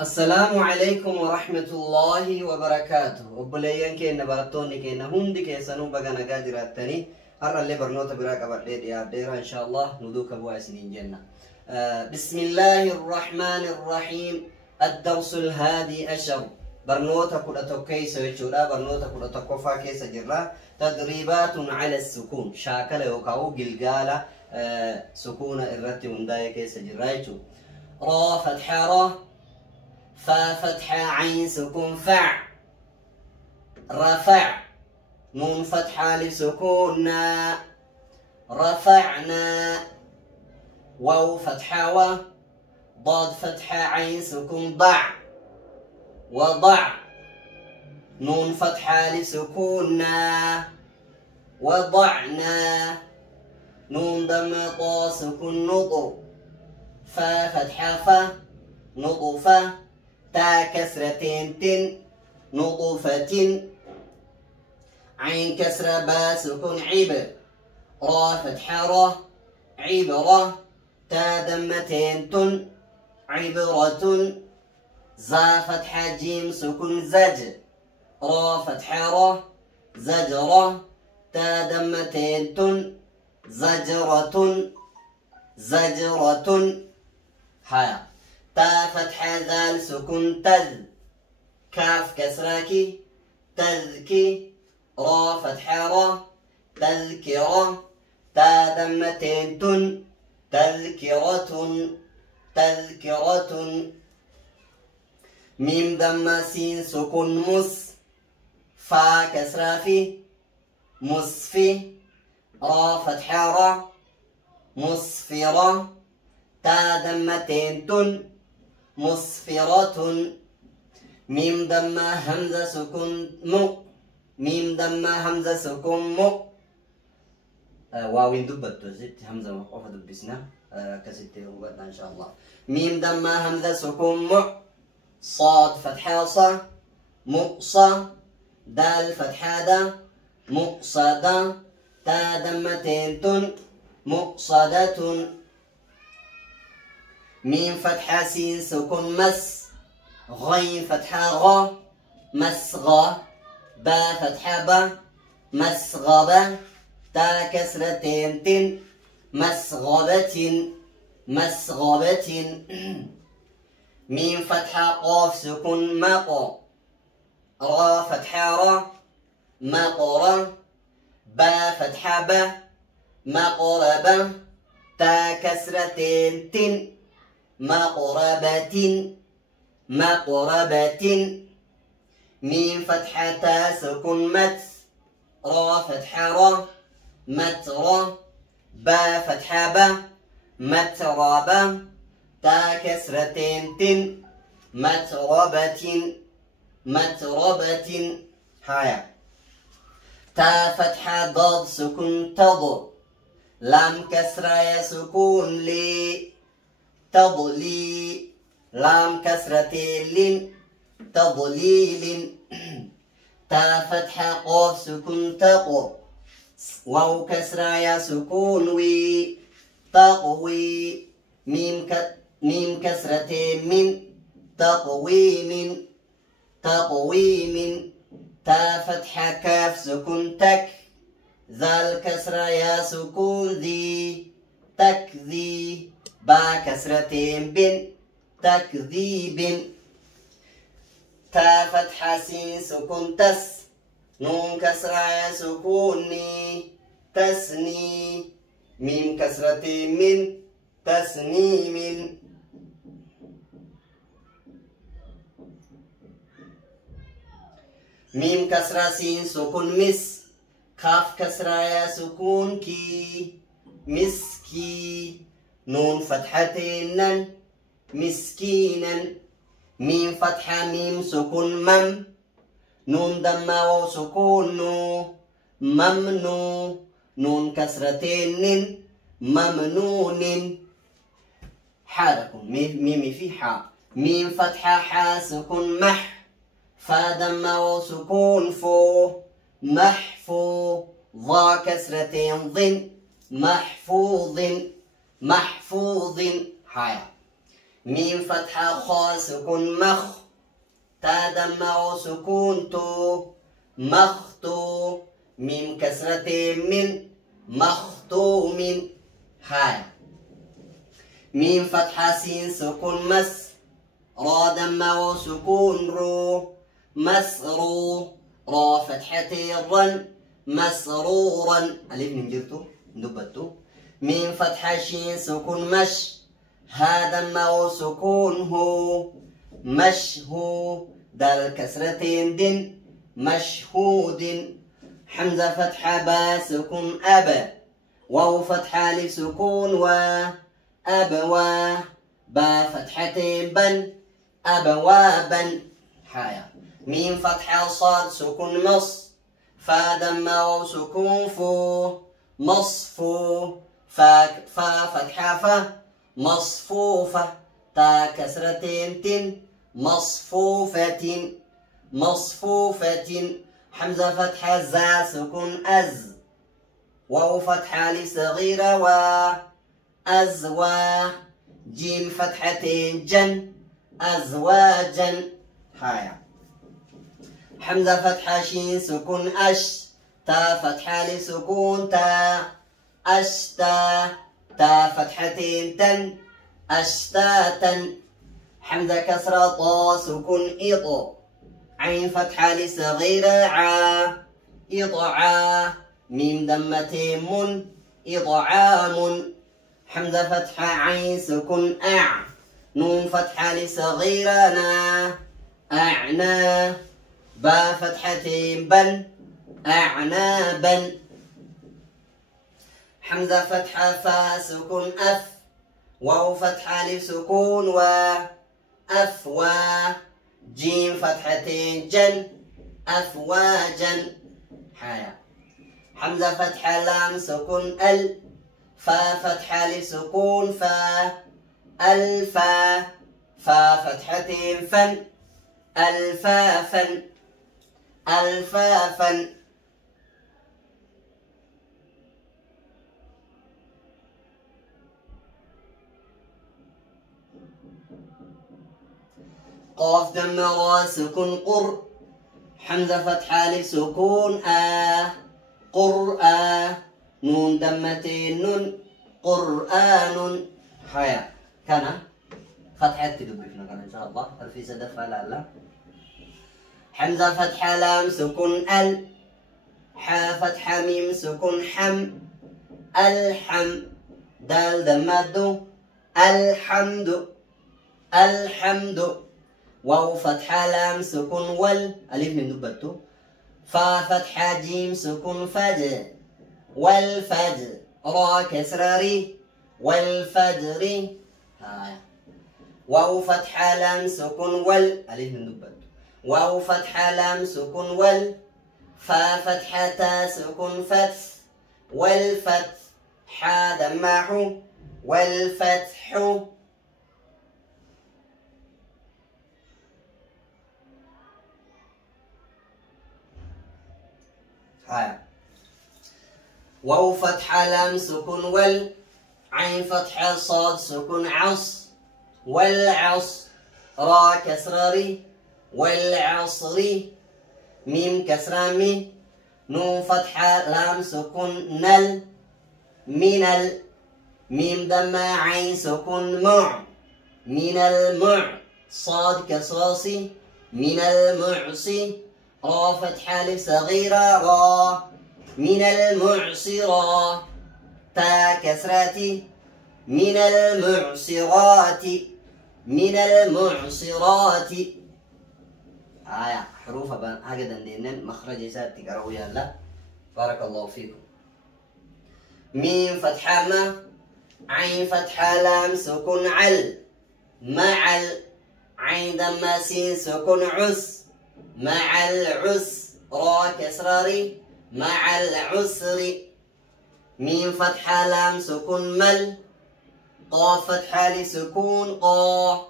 السلام عليكم ورحمة الله وبركاته. وبليان كينا براتوني كينا هندي كيسانو بغانا قادراتني أرى اللي برنوتا براك أبردير يا ديرا إن شاء الله ندوك أبوا سنين جنة. بسم الله الرحمن الرحيم. الدرس الهادي عشر. برنوتا كل توكيس ويشورا برنوتا كل توكوفا كيس جرا. تدريبات على السكون شاكل يوكاو جلجالا سكون الرتي مندايا كيس جرايتو. را فتحة را، فا فتحة عين سكون فع، رفع، نون فتحة لسكوننا، رفعنا، واو فتحة و، ضاد فتحة عين سكون ضع، وضع، نون فتحة لسكوننا، وضعنا، نون ضم طا سكون نطو، فا فتحة فا، نطفة، تا كسرتين تن، نطفة، عين كسرة با سكون عبر، را فتحة را، عبرة، تا دمتين تن، عبرة، زا فتحة جيم سكون زج، را فتحة را، زجرة، تا دمتين تن، زجرة، زجرة. هيا تا فتحة ذال سكون تذ، كاف كسراكي، تذكي، را فتحة را، تذكرة، تا دمتين تن، تذكرة، تذكرة، ميم دم سين سكون مس، فا كسرافي، مسفي، را فتحة را، مسفرة، تا دمتين تن، مسفرة، ميم دم همزة سكون مو، ميم دم همزة سكون مو، واوين دبت زدت همزة وقفة دبسنا كست وبدنا إن شاء الله. ميم دم همزة سكون مو، صاد فتحة صا، مقصى، دال فتحة دا، مقصدة، تا دمتين تن، مقصدة، ميم فتحة سين سكون مس، غين فتحة غا، مسغى، با فتحة با، مسغبة، تا كسرتين تن، مسغبة، مسغبة، ميم فتحة قاف سكون مقى، را فتحة را، مقرة، با فتحة با، مقربة، تا كسرتين تن، مقربة، مقربة، ميم فتحة تا سكون مت، را فتحة را، مترة، با فتحة با، متربة، تا كسرتين تن، متربة، متربة. هايا تا فتحة ضاد سكون تض، لام كسرة يا سكون لي، تضلي، لام كسرتين تضليل، تا فتحة قاف سكون تقو، واو كسرة يا سكون وي، تقوي، ميم كسرتين من، تقويم، تقويم، تا فتحة كاف سكون تك، ذال كسرة يا سكون ذي، تكذي، با كسرتين بن، تكذيب، تا فتحة سين سكون تس، نون كسرة يا سكوني، تسني، ميم كسرتين من، تسنيم، ميم كسرة سين سكون مس، كاف كسرة يا سكون كي، مسكي، نون فتحتين نن، مسكينا، ميم فتحة ميم سكون مم، نون دم واو سكون نو، ممنو، نون كسرتين نن، ممنون، حالكم ميم في حاء، ميم فتحة حا سكون مح، فا دم واو سكون فو، محفو، ضا كسرتين ضن، محفوظ، محفوظ. هايا ميم فتحة خاء سكون مخ تا دمه سكون تو مختو ميم كسرة من مختوم هاي ميم فتحة سين سكون مس را دمه سكون رو مسرو را فتحة رن مسرورا ألف نجرتو ندبتو ميم فتحة شين سكون مش ها دمه سكون هو مشهو دال كسرتين دن مشهود حمزة فتحة با سكون أبا واو فتحة ألف سكون و أبوا با فتحتين بن أبوابا حايا ميم فتحة صاد سكون مص فا دمه سكون فو مصفو فا فتحة فا مصفوفة تا كسرتين تن مصفوفة مصفوفة حمزة فتحة زا سكون أز واو فتحة لصغيرة و أزوا جيم فتحتين جن أزواجا هايا حمزة فتحة شين سكون أش تا فتحة لسكون تا أشتا تا فتحتين تن أشتاتا حمزة كسرة طا سكون إطو عين فتحة لصغيرة عا إطعا ميم دمتين من إطعام حمزة فتحة عين سكون أع نون فتحة لصغيرة نا أعنا با فتحتين بن أعنابا حمزة فتحة فا سكون أف واو فتحة لسكون و أفوا جيم فتحتين جن أفواجا حيا حمزة فتحة لام سكون ال فا فتحة لسكون فا ألفا فا فتحتين فن ألفافا ألفافا قاف دم را سكون قر حمزة فتحة لسكون قرآ نون دمتين نون قرآن حيا كان فتحة تدبكنا كان إن شاء الله الفي سدف لا حمزة فتحة لام سكون ال حا فتحة ميم سكون حم الحم دال دمادو الحمد الحمد واو فتحة لام سكون وال ألف من دبتو فا فتحة جيم سكون فج والفجر را كسراري والفجر هاي واو فتحة لام سكون وال ألف من دبتو واو فتحة لام سكون وال فا فتحة تا سكون فتح والفتح حا دماح والفتح هاي واو فتحة لام سكون وال عين فتحة صاد سكون عص والعص را كسراري والعصر ميم كسرة مي نون فتحة لام سكون نل من ميم دم عين سكون مع من المع صاد كصاصي من المعصي را فتحة لصغيرة را من المعصرة تا كسراتي من المعصرات من المعصرات حروف هكذا دينن مخرج سات تقرأوا يلا بارك الله فيكم ميم فتحة ما عين فتحة لام سكون عل مع عين دم سين سكون عس مع العس را كسراري مع العسر ميم فتحة لام سكون مل قاف فتحة لسكون قا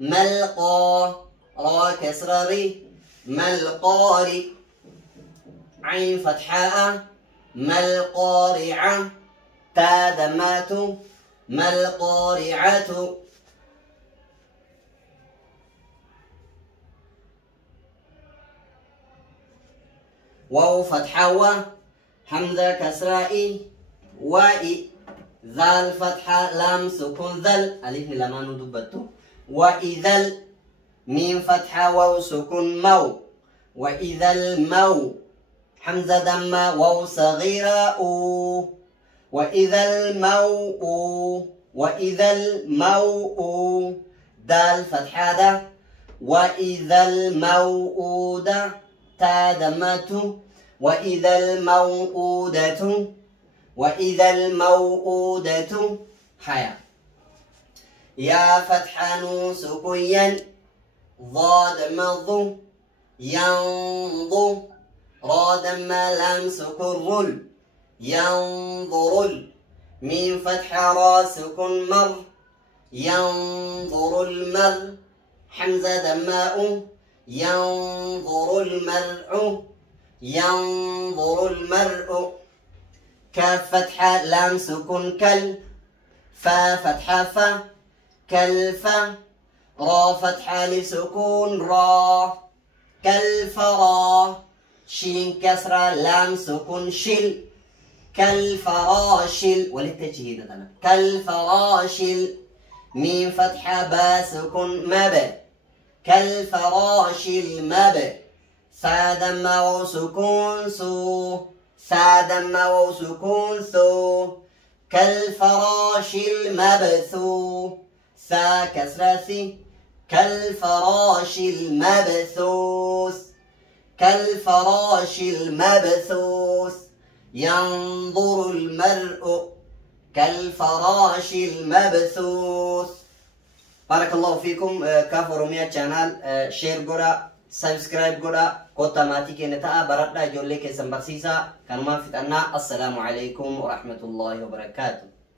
ملقا را كسراري ملقاري عين فتحة ملقارعة تا دمات ملقارعة واو فتحة و حمزة كسرائي واي ذال فتحة لام سكون ذل ألف لما ندبتو وإذا ميم فتحة واو سكون مو وإذا المو حمزة دم واو صغيرة أو وإذا الموء وإذا الموء دال فتحة دا وإذا الموءودة تا دمته وإذا الموءودة وإذا الموءودة حيا يا فتحة نون سكين ضاد مض ينض را دم لام سكن رل ينظر ميم فتحة را سكن مر ينظر المر حمزة دماء ينظر المرء ينظر المرء كاف فتحة لام سكن كل فا فتحة فا كالفا را فتحة لسكون را كالفرا شين كسرة لام سكن شل كالفراشل وللتجهيد هذا كالفراشل ميم فتحة با سكن مب كالفراشل مب سادم واو سكون سو سادم واو سكون سو كالفراشل مبثو سا كسرة كالفراش المبثوث كالفراش المبثوث ينظر المرء كالفراش المبثوث. بارك الله فيكم. كافر ميا channel share goda subscribe goda kota mati keneta baratda jolle ke sambarsisa kan ma fitana. Assalamu alaikum warahmatullahi wabarakatuh.